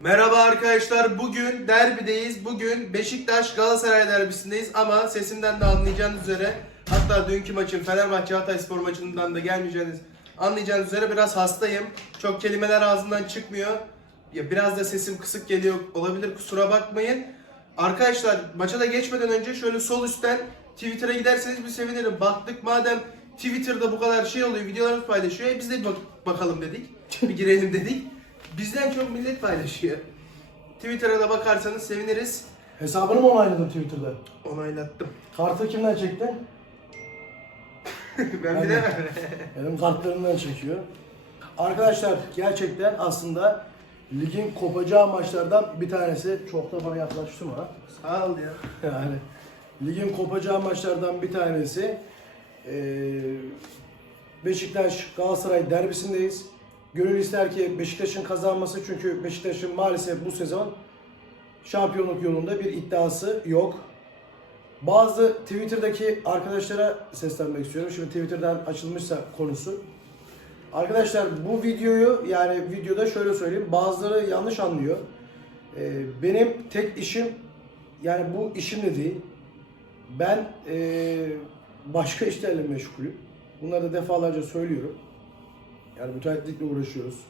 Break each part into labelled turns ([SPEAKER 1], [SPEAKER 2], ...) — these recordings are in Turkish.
[SPEAKER 1] Merhaba arkadaşlar. Bugün derbideyiz. Bugün Beşiktaş Galatasaray derbisindeyiz ama sesimden de anlayacağınız üzere hatta dünkü maçın Fenerbahçe Hatayspor maçından da gelmeyeceğiniz anlayacağınız üzere biraz hastayım. Çok kelimeler ağzımdan çıkmıyor. Ya biraz da sesim kısık geliyor olabilir kusura bakmayın. Arkadaşlar maça da geçmeden önce şöyle sol üstten Twitter'a giderseniz bir sevinirim. Baktık madem Twitter'da bu kadar şey oluyor, videolarımız paylaşıyor. E biz de bak- bakalım dedik. Bir girelim dedik. Bizden çok millet paylaşıyor. Twitter'a da bakarsanız seviniriz.
[SPEAKER 2] Hesabını mı onayladın Twitter'da?
[SPEAKER 1] Onaylattım.
[SPEAKER 2] Kartı kimden çektin?
[SPEAKER 1] ben bilemem.
[SPEAKER 2] Benim kartlarından çekiyor. Arkadaşlar gerçekten aslında ligin kopacağı maçlardan bir tanesi. Çok da bana yaklaştı mı?
[SPEAKER 1] Sağ ol ya.
[SPEAKER 2] Yani ligin kopacağı maçlardan bir tanesi. Ee, Beşiktaş Galatasaray derbisindeyiz. Gönül ister ki Beşiktaş'ın kazanması çünkü Beşiktaş'ın maalesef bu sezon şampiyonluk yolunda bir iddiası yok. Bazı Twitter'daki arkadaşlara seslenmek istiyorum. Şimdi Twitter'dan açılmışsa konusu. Arkadaşlar bu videoyu yani videoda şöyle söyleyeyim. Bazıları yanlış anlıyor. Ee, benim tek işim yani bu işim de değil. Ben ee, başka işlerle meşgulüm. Bunları da defalarca söylüyorum. Yani müteahhitlikle uğraşıyoruz.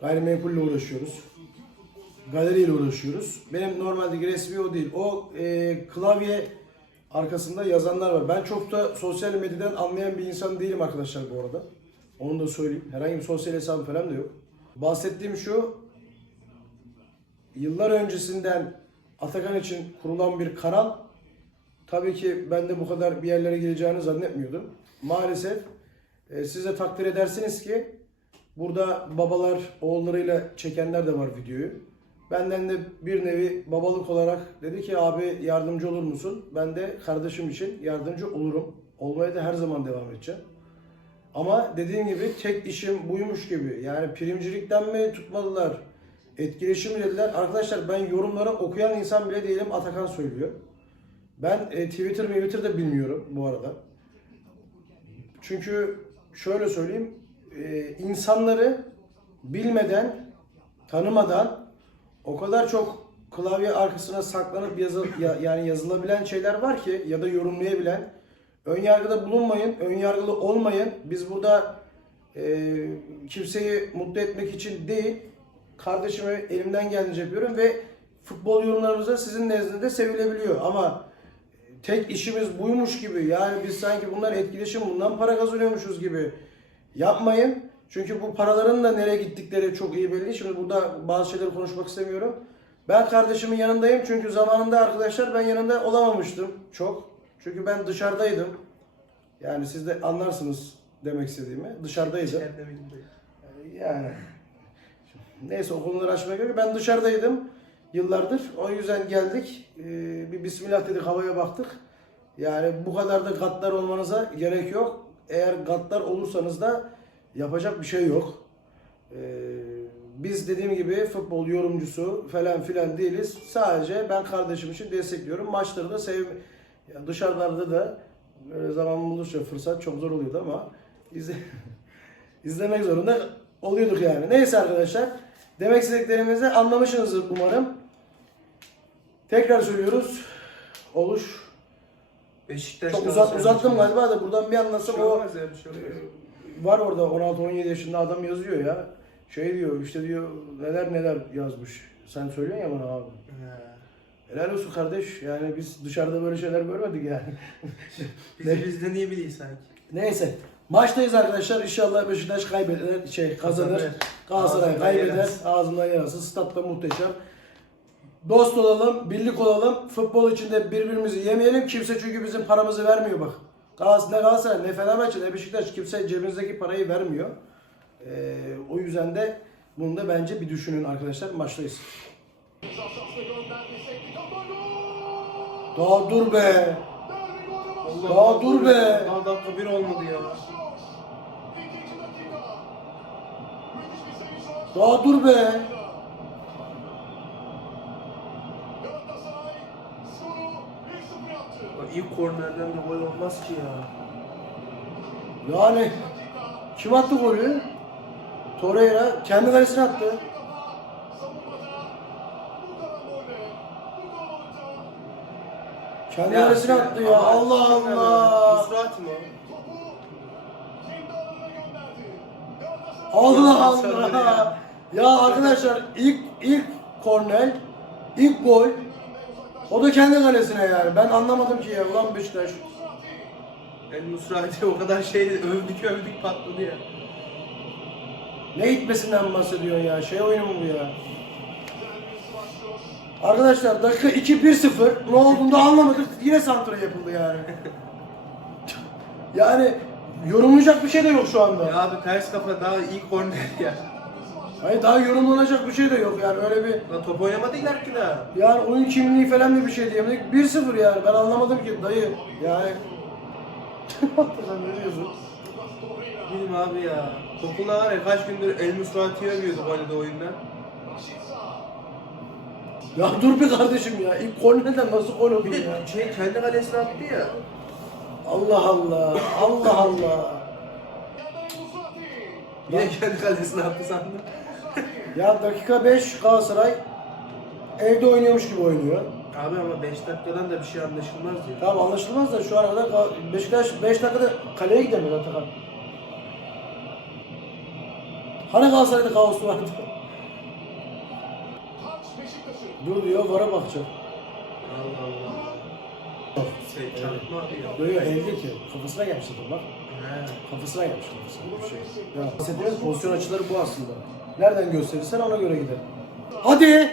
[SPEAKER 2] Gayrimenkulle uğraşıyoruz. Galeriyle uğraşıyoruz. Benim normaldeki resmi o değil. O ee, klavye arkasında yazanlar var. Ben çok da sosyal medyadan anlayan bir insan değilim arkadaşlar bu arada. Onu da söyleyeyim. Herhangi bir sosyal hesabı falan da yok. Bahsettiğim şu, yıllar öncesinden Atakan için kurulan bir kanal tabii ki ben de bu kadar bir yerlere geleceğini zannetmiyordum. Maalesef e, siz takdir edersiniz ki burada babalar oğullarıyla çekenler de var videoyu. Benden de bir nevi babalık olarak dedi ki abi yardımcı olur musun? Ben de kardeşim için yardımcı olurum. Olmaya da her zaman devam edeceğim. Ama dediğim gibi tek işim buymuş gibi. Yani primcilikten mi tutmadılar? Etkileşim dediler? Arkadaşlar ben yorumları okuyan insan bile değilim. Atakan söylüyor. Ben e, Twitter Twitter de bilmiyorum bu arada. Çünkü şöyle söyleyeyim. E, insanları bilmeden, tanımadan o kadar çok klavye arkasına saklanıp yazı, ya- yani yazılabilen şeyler var ki ya da yorumlayabilen. Ön yargıda bulunmayın, ön yargılı olmayın. Biz burada e, kimseyi mutlu etmek için değil, kardeşimi elimden geldiğince yapıyorum ve futbol yorumlarımız da sizin nezdinizde sevilebiliyor. Ama tek işimiz buymuş gibi yani biz sanki bunlar etkileşim bundan para kazanıyormuşuz gibi yapmayın. Çünkü bu paraların da nereye gittikleri çok iyi belli. Şimdi burada bazı şeyleri konuşmak istemiyorum. Ben kardeşimin yanındayım çünkü zamanında arkadaşlar ben yanında olamamıştım çok. Çünkü ben dışarıdaydım. Yani siz de anlarsınız demek istediğimi. Dışarıdaydım. Yani neyse o konuları açmaya gerek. Ben dışarıdaydım yıllardır. O yüzden geldik. Ee, bir bismillah dedik havaya baktık. Yani bu kadar da gaddar olmanıza gerek yok. Eğer gaddar olursanız da yapacak bir şey yok. Ee, biz dediğim gibi futbol yorumcusu falan filan değiliz. Sadece ben kardeşim için destekliyorum. Maçları da sev yani dışarılarda da böyle zaman bulursa fırsat çok zor oluyordu ama izle izlemek zorunda oluyorduk yani. Neyse arkadaşlar. Demek istediklerimizi anlamışsınızdır umarım. Tekrar söylüyoruz. Oluş.
[SPEAKER 1] Beşiktaş
[SPEAKER 2] Çok uzat,
[SPEAKER 1] Galatasaray
[SPEAKER 2] uzattım
[SPEAKER 1] maçı.
[SPEAKER 2] galiba da buradan bir
[SPEAKER 1] Bir
[SPEAKER 2] anlasam
[SPEAKER 1] şey
[SPEAKER 2] o
[SPEAKER 1] olmaz ya, bir şey olmaz.
[SPEAKER 2] var orada 16-17 yaşında adam yazıyor ya. Şey diyor işte diyor neler neler yazmış. Sen söylüyorsun ya bana abi.
[SPEAKER 1] Ha.
[SPEAKER 2] Helal olsun kardeş. Yani biz dışarıda böyle şeyler görmedik yani.
[SPEAKER 1] Bizi bizden iyi biliyor sanki.
[SPEAKER 2] Neyse. Maçtayız arkadaşlar. İnşallah Beşiktaş kaybeder, şey kazanır.
[SPEAKER 1] Kazanır.
[SPEAKER 2] Galatasaray
[SPEAKER 1] Ağzından
[SPEAKER 2] kaybeder.
[SPEAKER 1] yerası.
[SPEAKER 2] Ağzından yarası. Statta muhteşem. Dost olalım, birlik olalım. Futbol içinde birbirimizi yemeyelim. Kimse çünkü bizim paramızı vermiyor bak. Galatasaray, ne Galatasaray, ne Fenerbahçe, ne Beşiktaş. Kimse cebinizdeki parayı vermiyor. Ee, o yüzden de bunu da bence bir düşünün arkadaşlar. Maçtayız. Daha dur be. Daha dur be.
[SPEAKER 1] Daha dakika bir olmadı ya.
[SPEAKER 2] Daha dur be.
[SPEAKER 1] İlk kornerden de gol olmaz ki ya.
[SPEAKER 2] Yani kim attı golü? Torreira kendi kalesine attı. Kendi kalesine şey, attı ya. Allah Allah.
[SPEAKER 1] Murat mı?
[SPEAKER 2] Allah Allah. Ya arkadaşlar ilk ilk korner, ilk gol o da kendi kalesine yani. Ben anlamadım ki ya. Ulan Beşiktaş.
[SPEAKER 1] El Musrati o kadar şey övdük övdük patladı ya.
[SPEAKER 2] Ne itmesinden bahsediyorsun ya? Şey oyunu mu bu ya? Arkadaşlar dakika 2-1-0 ne olduğunu da anlamadık. Yine santra yapıldı yani. yani yorumlayacak bir şey de yok şu anda.
[SPEAKER 1] Ya abi ters kafa daha ilk korner ya.
[SPEAKER 2] Hayır daha yorumlanacak bir şey de yok yani öyle bir
[SPEAKER 1] Lan top oynamadılar ki daha.
[SPEAKER 2] yani oyun kimliği falan bir bir şey diyemedik. 1-0 yani ben anlamadım ki dayı yani. Sen ne diyorsun?
[SPEAKER 1] Bilmiyorum abi ya. Topuna var ya kaç gündür El Musrati'yi övüyorduk oynadığı oyunda.
[SPEAKER 2] Ya dur bir kardeşim ya. İlk kornerden nasıl gol oldu
[SPEAKER 1] Bir de
[SPEAKER 2] ya?
[SPEAKER 1] şey kendi kalesine attı ya.
[SPEAKER 2] Allah Allah. Allah Allah.
[SPEAKER 1] Yine kendi kalesine attı sandım.
[SPEAKER 2] Ya dakika 5 Galatasaray evde oynuyormuş gibi oynuyor.
[SPEAKER 1] Abi ama 5 dakikadan da bir şey anlaşılmaz ya.
[SPEAKER 2] Tamam anlaşılmaz da şu ana kadar Gal- Beşiktaş 5 dakikada kaleye gidemiyor Atakan. Hani Galatasaray'da kaos vardı? Dur diyor vara bakacak.
[SPEAKER 1] Allah Allah. Şey çarpma ya.
[SPEAKER 2] Böyle yok el değil ki. Kafasına gelmiş adam bak.
[SPEAKER 1] He.
[SPEAKER 2] Kafasına gelmiş kafasına bir şey. Ya pozisyon açıları bu aslında. Nereden gösterirsen ona göre gider. Hadi!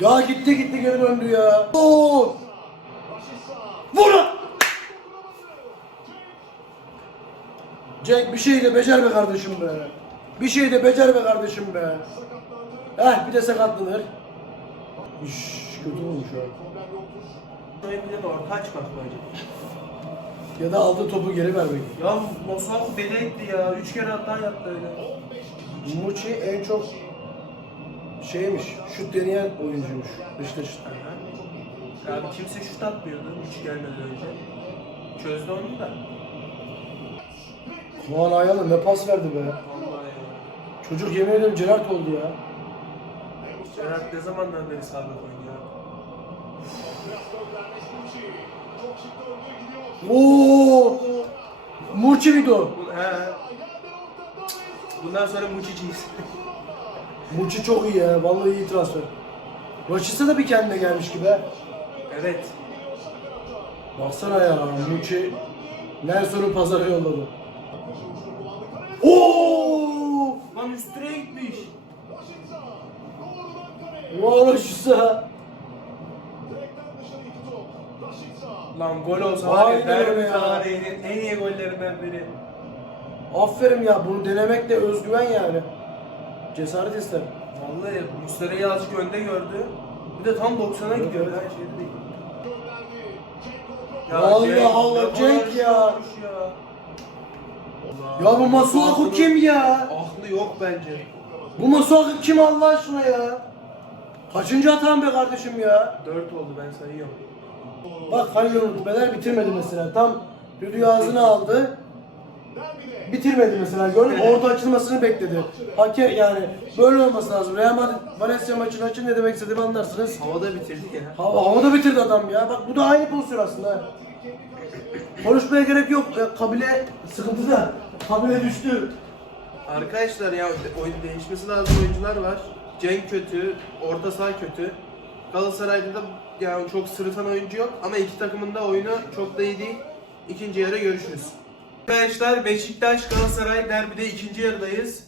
[SPEAKER 2] Ya gitti gitti geri döndü ya. Oo! Vur! Cenk bir şey de becer be kardeşim be. Bir şey de becer be kardeşim be. Heh bir de sakatlanır. Üş, kötü olmuş ya.
[SPEAKER 1] Oyun bir de orta açmak acaba?
[SPEAKER 2] Ya da aldığı topu geri vermek.
[SPEAKER 1] Ya Mosav deli etti ya. 3 kere hata yaptı öyle.
[SPEAKER 2] Muçi en çok şeymiş, şut deneyen oyuncuymuş Beşiktaş'ın.
[SPEAKER 1] Ya abi kimse şut atmıyordu hiç gelmeden önce. Çözdü onu da.
[SPEAKER 2] Kaan Ayhan'a ne pas verdi be.
[SPEAKER 1] Vallahi.
[SPEAKER 2] Çocuk yemin ederim Gerard oldu ya.
[SPEAKER 1] Gerard ne zamandan beri sabit oynuyor?
[SPEAKER 2] Oo! Murçi video.
[SPEAKER 1] He. Bundan sonra Muçici'yiz.
[SPEAKER 2] Murçi çok iyi ya, vallahi iyi transfer. Raşit'e de bir kendine gelmiş gibi. ha.
[SPEAKER 1] evet.
[SPEAKER 2] Baksana ya, Murçi Nelson'u pazara yolladı. Oo!
[SPEAKER 1] Lan üstüne gitmiş.
[SPEAKER 2] Ulan Raşit'e.
[SPEAKER 1] Lan gol olsa var
[SPEAKER 2] Aynen
[SPEAKER 1] ya derbi
[SPEAKER 2] ya.
[SPEAKER 1] tarihinin en iyi gollerinden biri.
[SPEAKER 2] Aferin ya, bunu denemek de özgüven yani. Cesaret ister.
[SPEAKER 1] Vallahi Muslera'yı azıcık önde gördü. Bir de tam 90'a gidiyor her şeyde değil.
[SPEAKER 2] Allah Allah,
[SPEAKER 1] ne kadar
[SPEAKER 2] Cenk ya.
[SPEAKER 1] şutmuş ya.
[SPEAKER 2] Ya bu Masuaku kim ya?
[SPEAKER 1] Aklı yok bence.
[SPEAKER 2] Bu Masuaku kim Allah aşkına ya? Kaçıncı hatan be kardeşim ya?
[SPEAKER 1] 4 oldu ben sayıyorum.
[SPEAKER 2] Bak Halil Umut Beler bitirmedi mesela. Tam düdüğü ağzına aldı. Bitirmedi mesela. Gördün mü? Orta açılmasını bekledi. Hakem yani böyle olması lazım. Real Madrid Valencia maçını açın ne demek istediğimi anlarsınız.
[SPEAKER 1] Havada bitirdik ya.
[SPEAKER 2] Hava, havada bitirdi adam ya. Bak bu da aynı pozisyon aslında. Konuşmaya gerek yok. Kabile sıkıntıda. Kabile düştü.
[SPEAKER 1] Arkadaşlar ya oyun değişmesi lazım oyuncular var. Cenk kötü, orta saha kötü. Galatasaray'da da yani çok sırıtan oyuncu yok ama iki takımın da oyunu çok da iyi değil. İkinci yarı görüşürüz. Arkadaşlar Beşiktaş Galatasaray derbide ikinci yarıdayız.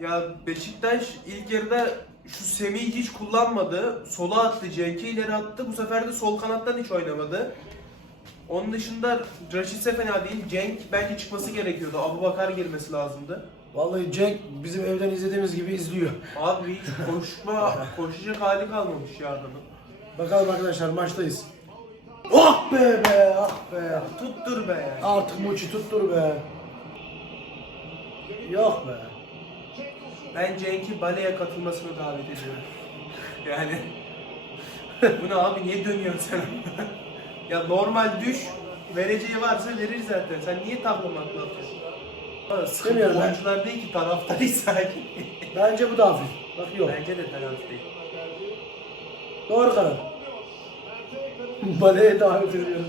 [SPEAKER 1] Ya Beşiktaş ilk yarıda şu Semih'i hiç kullanmadı. Sola attı, Cenk'i ileri attı. Bu sefer de sol kanattan hiç oynamadı. Onun dışında Raşitse fena değil. Cenk bence çıkması gerekiyordu. Abu Bakar girmesi lazımdı.
[SPEAKER 2] Vallahi Cenk bizim evden izlediğimiz gibi izliyor.
[SPEAKER 1] Abi hiç koşma, koşacak hali kalmamış ya adamın.
[SPEAKER 2] Bakalım arkadaşlar maçtayız. Ah be be ah be.
[SPEAKER 1] Tuttur be.
[SPEAKER 2] Artık Muçi tuttur be. Yok be.
[SPEAKER 1] Ben Cenk'i baleye katılmasını davet ediyorum. Yani bu ne abi niye dönüyorsun sen? ya normal düş, vereceği varsa verir zaten. Sen niye taklamakla atıyorsun? Sıkıntı
[SPEAKER 2] ben.
[SPEAKER 1] oyuncular değil ki taraftarıyız sakin.
[SPEAKER 2] Bence bu da hafif. Bak yok.
[SPEAKER 1] Bence de penaltı değil.
[SPEAKER 2] Doğru karar. Baleye davet ediyorum.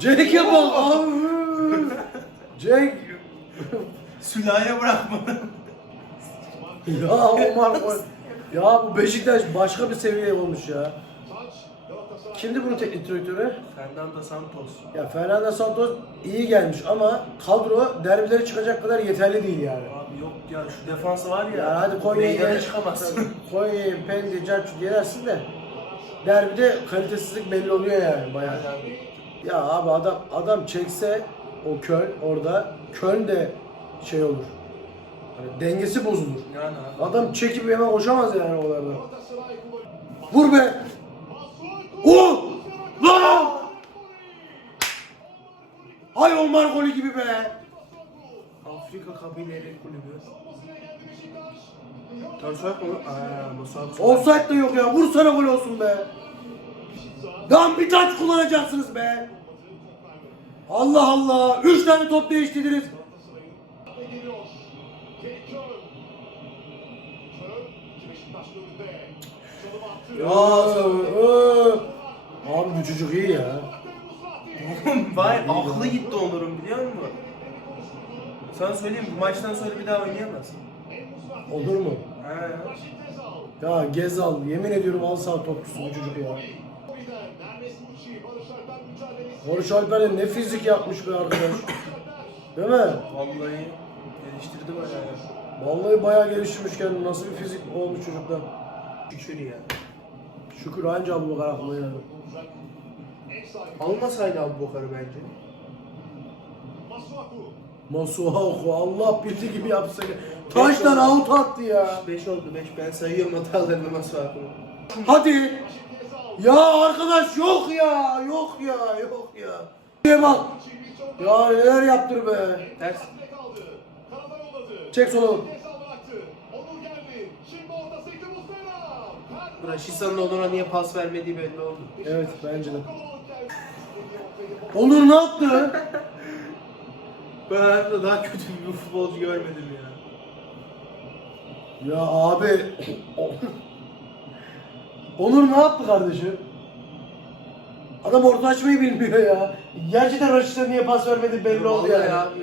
[SPEAKER 2] Cenk'e bak abi. Cenk.
[SPEAKER 1] Sülale bırakmadı.
[SPEAKER 2] Ya Omar Ya bu Beşiktaş başka bir seviye olmuş ya. Kimdi bunun teknik direktörü?
[SPEAKER 1] Fernando Santos.
[SPEAKER 2] Ya Fernando Santos iyi gelmiş ama kadro derbilere çıkacak kadar yeterli değil yani.
[SPEAKER 1] Ya şu defans var ya.
[SPEAKER 2] Ya hadi Konya'ya
[SPEAKER 1] meydana
[SPEAKER 2] gel
[SPEAKER 1] çıkamazsın.
[SPEAKER 2] Konya'ya, Pendik, Carçuk yenersin de derbide kalitesizlik belli oluyor yani bayağı. Ya abi adam adam çekse o Köln orada Köln de şey olur. Hani dengesi bozulur.
[SPEAKER 1] Yani abi.
[SPEAKER 2] Adam çekip hemen koşamaz yani oralarda. Vur be! Vur! Lan! Hay Omar golü gibi be!
[SPEAKER 1] Afrika kabileleri kulübü. Törsak mı? Aaa.
[SPEAKER 2] Offside de yok ya. Vursana gol olsun be. Lan bir taç kullanacaksınız be. Allah Allah. Üç tane top değiştirdiniz.
[SPEAKER 1] Ya
[SPEAKER 2] Ee, Abi bu çocuk iyi ya.
[SPEAKER 1] oğlum vay aklı gitti Onur'un biliyor musun? Sana söyleyeyim bu maçtan sonra bir daha oynayamaz.
[SPEAKER 2] Olur mu?
[SPEAKER 1] He.
[SPEAKER 2] Ya Gezal yemin ediyorum al sağ topçusu bu çocuk ya. Barış Alper de ne fizik yapmış be arkadaş. Değil mi?
[SPEAKER 1] Vallahi geliştirdi bayağı. ya.
[SPEAKER 2] Vallahi bayağı geliştirmiş kendini. Nasıl bir fizik olmuş çocukta.
[SPEAKER 1] Şükür ya.
[SPEAKER 2] Şükür anca Abu Bakar aklıma yani.
[SPEAKER 1] Almasaydı Abu Bakar'ı bence.
[SPEAKER 2] Masuaku Allah bildiği gibi yapsa. Taştan out attı ya.
[SPEAKER 1] 5 oldu 5 ben sayıyorum hatalarını aklım.
[SPEAKER 2] Hadi. Ya arkadaş yok ya. Yok ya. Yok ya. Bir bak. Ya neler yaptır be.
[SPEAKER 1] Ters.
[SPEAKER 2] Çek sola.
[SPEAKER 1] Bura Şisa'nın Onur'a niye pas vermediği belli oldu.
[SPEAKER 2] Evet bence de. Onur ne yaptı?
[SPEAKER 1] Ben hayatımda daha kötü bir futbolcu görmedim ya.
[SPEAKER 2] Ya abi. Onur ne yaptı kardeşim? Adam orta açmayı bilmiyor ya. Gerçekten Raşit'e niye pas vermedi belli oldu yani.
[SPEAKER 1] abi.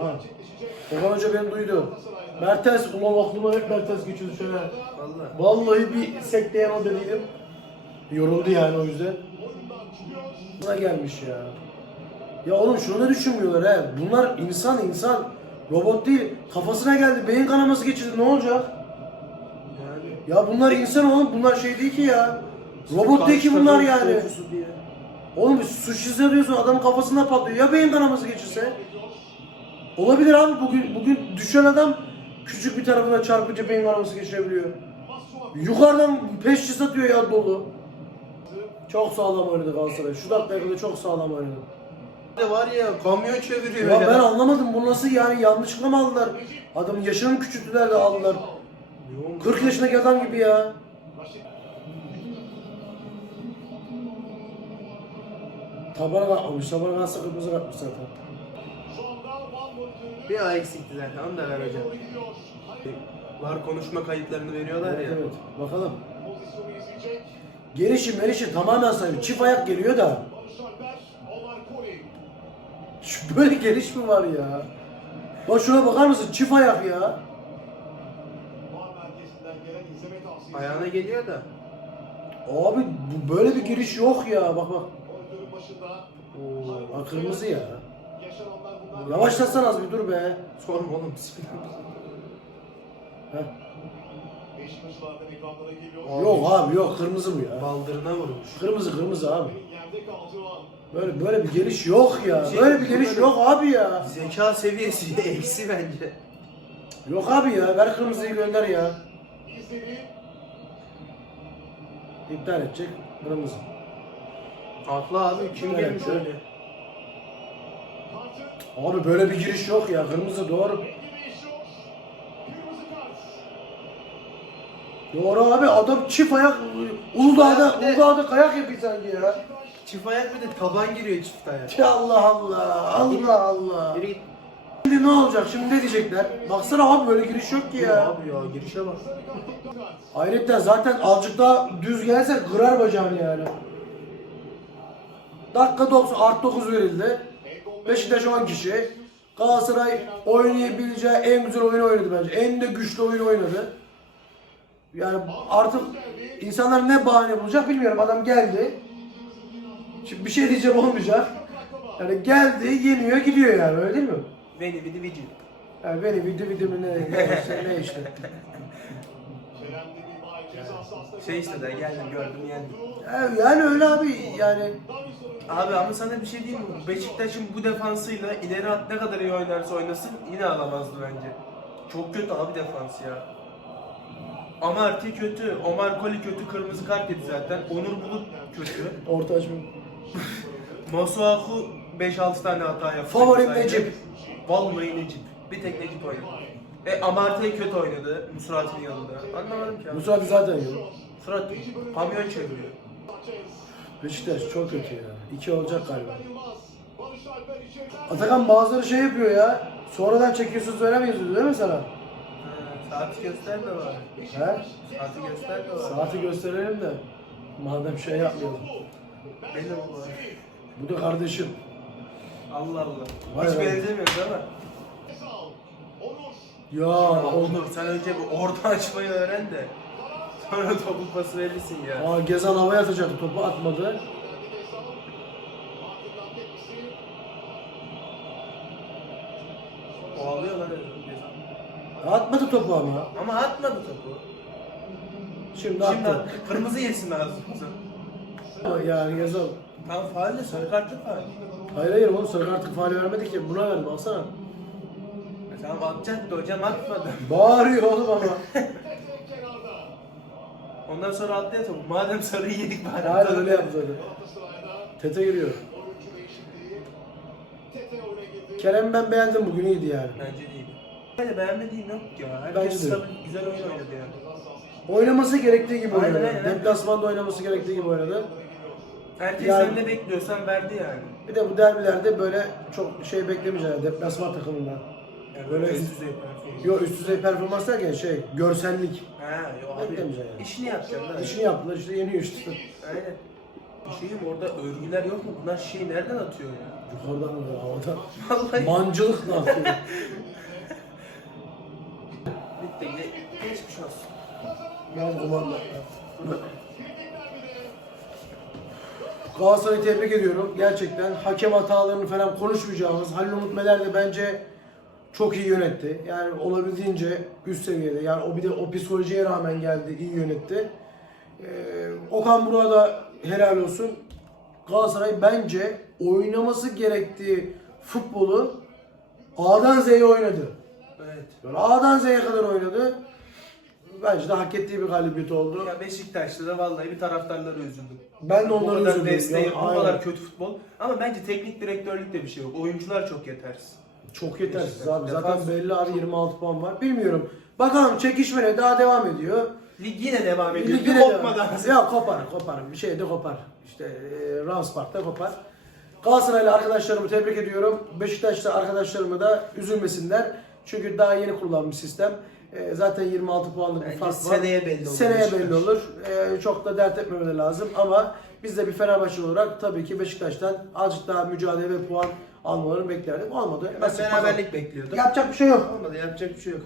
[SPEAKER 2] Aha. Okan Hoca beni duydu. Mertens, ulan aklıma hep Mertens geçiyordu şöyle.
[SPEAKER 1] Vallahi.
[SPEAKER 2] Vallahi bir sekleyen o dediydim. Yoruldu yani o yüzden. Buna gelmiş ya. Ya oğlum şunu da düşünmüyorlar he. Bunlar insan insan. Robot değil. Kafasına geldi. Beyin kanaması geçirdi. Ne olacak?
[SPEAKER 1] Yani.
[SPEAKER 2] Ya bunlar insan oğlum. Bunlar şey değil ki ya. Robot değil ki bunlar yani.
[SPEAKER 1] diye.
[SPEAKER 2] Oğlum bir suç hissediyorsun adamın kafasına patlıyor. Ya beyin kanaması geçirse? Olabilir abi bugün bugün düşen adam küçük bir tarafına çarpınca beyin kanaması geçirebiliyor. Yukarıdan peşçi satıyor ya dolu. Çok sağlam oynadı Galatasaray. Şu dakikaya kadar çok sağlam oynadı.
[SPEAKER 1] Var ya kamyon çeviriyor
[SPEAKER 2] Ya ben anlamadım bu nasıl yani yanlışlıkla mı aldılar? Adamın yaşını mı küçülttüler de aldılar?
[SPEAKER 1] Yoğun
[SPEAKER 2] 40 yaşındaki adam gibi ya. Tabana kalkmamış. Tabana kalksa kırmızı kalkmış zaten.
[SPEAKER 1] Bir ay eksikti zaten onu da ver hocam. Var konuşma kayıtlarını veriyorlar
[SPEAKER 2] Evet
[SPEAKER 1] ya.
[SPEAKER 2] evet. Bakalım. Gelişi melişi tamamen sayıyor. Çift ayak geliyor da. Şu böyle geliş mi var ya? Bak şuna bakar mısın? Çift ayak ya.
[SPEAKER 1] Ayağına geliyor da.
[SPEAKER 2] Abi bu böyle bir giriş yok ya. Bak bak.
[SPEAKER 1] Oo.
[SPEAKER 2] Bak kırmızı ya. Yavaşlasana az bir dur be.
[SPEAKER 1] Sorma oğlum bismillah.
[SPEAKER 2] Heh. Yok abi yok kırmızı bu ya.
[SPEAKER 1] Baldırına vurmuş.
[SPEAKER 2] Kırmızı kırmızı abi. Böyle böyle bir geliş yok ya. Böyle bir geliş yok abi ya.
[SPEAKER 1] Zeka seviyesi eksi bence.
[SPEAKER 2] Yok abi ya. Ver kırmızıyı gönder ya. İptal edecek. Kırmızı.
[SPEAKER 1] Haklı abi kim gelmiş öyle?
[SPEAKER 2] Abi böyle bir giriş yok ya. Kırmızı doğru. Doğru abi adam çift ayak Uludağ'da,
[SPEAKER 1] Bir de-
[SPEAKER 2] Uludağ'da kayak yapıyor sanki ya.
[SPEAKER 1] Çift ayak bir de taban giriyor çift ayak.
[SPEAKER 2] Ya Allah Allah, Allah Allah.
[SPEAKER 1] Yürü git.
[SPEAKER 2] Şimdi ne olacak? Şimdi ne diyecekler? Baksana abi böyle giriş yok ki
[SPEAKER 1] Ya. Abi ya girişe bak.
[SPEAKER 2] Ayrıca zaten azıcık daha düz gelse kırar bacağını yani. Dakika 90 art 9 verildi. Beşiktaş 10 kişi. Galatasaray oynayabileceği en güzel oyunu oynadı bence. En de güçlü oyunu oynadı. Yani artık insanlar ne bahane bulacak bilmiyorum. Adam geldi. Şimdi bir şey diyeceğim olmayacak. Yani geldi, yeniyor, gidiyor yani öyle değil mi?
[SPEAKER 1] Beni bir vici.
[SPEAKER 2] Yani beni video videomu ne, ne, işte, ne işte.
[SPEAKER 1] Şey işte de geldim gördüm yendim.
[SPEAKER 2] Yani, yani öyle abi yani
[SPEAKER 1] Abi ama sana bir şey diyeyim mi? Beşiktaş'ın bu defansıyla ileri at ne kadar iyi oynarsa oynasın yine alamazdı bence. Çok kötü abi defans ya. Amarty kötü, Omar Koli kötü, kırmızı kart yedi zaten. Onur Bulut kötü.
[SPEAKER 2] orta açma.
[SPEAKER 1] Masuaku 5-6 tane hata yaptı.
[SPEAKER 2] Favorim
[SPEAKER 1] sadece.
[SPEAKER 2] Necip.
[SPEAKER 1] Vallahi Necip. Bir tek Necip oynadı. E Amarty kötü oynadı Musurat'ın yanında. Anlamadım ki abi.
[SPEAKER 2] Musa abi zaten yok.
[SPEAKER 1] Musurat kamyon çeviriyor.
[SPEAKER 2] Beşiktaş çok kötü ya. İki olacak galiba. Atakan bazıları şey yapıyor ya. Sonradan çekiyorsunuz veremiyorsunuz değil mi sana?
[SPEAKER 1] Saati göster de var.
[SPEAKER 2] He?
[SPEAKER 1] Saati göster de var.
[SPEAKER 2] Saati gösterelim de. Madem şey yapmayalım.
[SPEAKER 1] Benim bu var.
[SPEAKER 2] Bu da kardeşim.
[SPEAKER 1] Allah Allah.
[SPEAKER 2] Vay
[SPEAKER 1] Hiç
[SPEAKER 2] vay.
[SPEAKER 1] benzemiyoruz ama.
[SPEAKER 2] Ya
[SPEAKER 1] Onur sen önce bir orta açmayı öğren de. Sonra topu pası verirsin ya.
[SPEAKER 2] Aa Gezal havaya atacaktı topu atmadı.
[SPEAKER 1] O alıyor lan.
[SPEAKER 2] Atmadı topu ama.
[SPEAKER 1] Ama atmadı topu.
[SPEAKER 2] Şimdi,
[SPEAKER 1] Şimdi
[SPEAKER 2] attı.
[SPEAKER 1] attı. Kırmızı yesin lazım.
[SPEAKER 2] Yani Gezal.
[SPEAKER 1] Tam faal de sarı kartlı faal.
[SPEAKER 2] Hayır hayır oğlum sarı kartlık faali vermedi ki. Buna verdi baksana.
[SPEAKER 1] Tamam atacaktı hocam atmadı.
[SPEAKER 2] Bağırıyor oğlum ama.
[SPEAKER 1] Ondan sonra atlıyor topu. Madem sarıyı yedik bari.
[SPEAKER 2] Aynen
[SPEAKER 1] atalım.
[SPEAKER 2] öyle yaptı zaten. Tete giriyor. Kerem ben beğendim bugün iyiydi yani.
[SPEAKER 1] Bence. Böyle beğenmediğim yok ya.
[SPEAKER 2] Bence
[SPEAKER 1] Herkes
[SPEAKER 2] de.
[SPEAKER 1] stabil, güzel oyun oynadı yani.
[SPEAKER 2] Oynaması gerektiği gibi
[SPEAKER 1] Aynen,
[SPEAKER 2] oynadı.
[SPEAKER 1] aynen.
[SPEAKER 2] Deplasmanda oynaması gerektiği gibi oynadı.
[SPEAKER 1] Herkes
[SPEAKER 2] Yani-
[SPEAKER 1] sen ne bekliyorsan verdi yani.
[SPEAKER 2] Bir de bu derbilerde böyle çok şey beklemeyeceğim deplasman takımından.
[SPEAKER 1] yani
[SPEAKER 2] Böyle
[SPEAKER 1] üst
[SPEAKER 2] üst,
[SPEAKER 1] düzey performans.
[SPEAKER 2] yo, üst düzey performans derken şey görsellik.
[SPEAKER 1] Ha, yo abi.
[SPEAKER 2] Beklemeyeceğim yani.
[SPEAKER 1] İşini yapacaksın lan.
[SPEAKER 2] İşini yaptılar işte yeniyor işte.
[SPEAKER 1] Aynen. Şey diyeyim, orada örgüler yok mu? Bunlar şeyi nereden atıyor ya?
[SPEAKER 2] Yukarıdan mı havadan?
[SPEAKER 1] Vallahi.
[SPEAKER 2] Mancılıkla atıyor.
[SPEAKER 1] Ge- Geçmiş olsun.
[SPEAKER 2] Ben kumanda. Galatasaray'ı tebrik ediyorum. Gerçekten hakem hatalarını falan konuşmayacağımız Halil Umut Meler de bence çok iyi yönetti. Yani olabildiğince üst seviyede. Yani o bir de o psikolojiye rağmen geldi, iyi yönetti. Ee, Okan Burak'a da helal olsun. Galatasaray bence oynaması gerektiği futbolu A'dan Z'ye oynadı.
[SPEAKER 1] Evet.
[SPEAKER 2] Yani A'dan Z'ye kadar oynadı. Bence de hak ettiği bir galibiyet oldu.
[SPEAKER 1] Ya Beşiktaş'ta da vallahi bir taraftarları üzüldüm.
[SPEAKER 2] Ben de onları üzüldüm.
[SPEAKER 1] desteği,
[SPEAKER 2] Ya,
[SPEAKER 1] bu kadar kötü futbol. Ama bence teknik direktörlükte bir şey yok. Oyuncular çok yetersiz.
[SPEAKER 2] Çok yetersiz
[SPEAKER 1] İşte,
[SPEAKER 2] abi.
[SPEAKER 1] defans-
[SPEAKER 2] Zaten belli abi 26 puan var. Bilmiyorum. Bakalım çekişmene daha devam ediyor.
[SPEAKER 1] Lig yine devam ediyor.
[SPEAKER 2] Lig yine
[SPEAKER 1] kopma
[SPEAKER 2] devam-
[SPEAKER 1] lazım.
[SPEAKER 2] Ya kopar kopar. Bir şey de kopar. İşte e, Rams Park'ta kopar. Galatasaraylı arkadaşlarımı tebrik ediyorum. Beşiktaşlı arkadaşlarımı da üzülmesinler. Çünkü daha yeni kurulan bir sistem. E, zaten 26 puanlık bir
[SPEAKER 1] Bence
[SPEAKER 2] fark var.
[SPEAKER 1] seneye belli olur
[SPEAKER 2] Seneye belli olur. E, çok da dert etmemeleri lazım ama biz de bir Fenerbahçe olarak tabii ki Beşiktaş'tan azıcık daha mücadele ve puan almalarını beklerdik. Olmadı.
[SPEAKER 1] Ben
[SPEAKER 2] Nasip
[SPEAKER 1] beraberlik bekliyordum.
[SPEAKER 2] Yapacak bir şey yok.
[SPEAKER 1] Olmadı yapacak bir şey yok.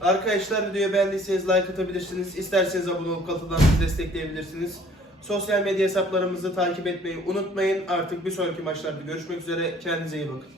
[SPEAKER 1] Arkadaşlar videoyu beğendiyseniz like atabilirsiniz. İsterseniz abone olup katıldan bizi destekleyebilirsiniz. Sosyal medya hesaplarımızı takip etmeyi unutmayın. Artık bir sonraki maçlarda görüşmek üzere. Kendinize iyi bakın.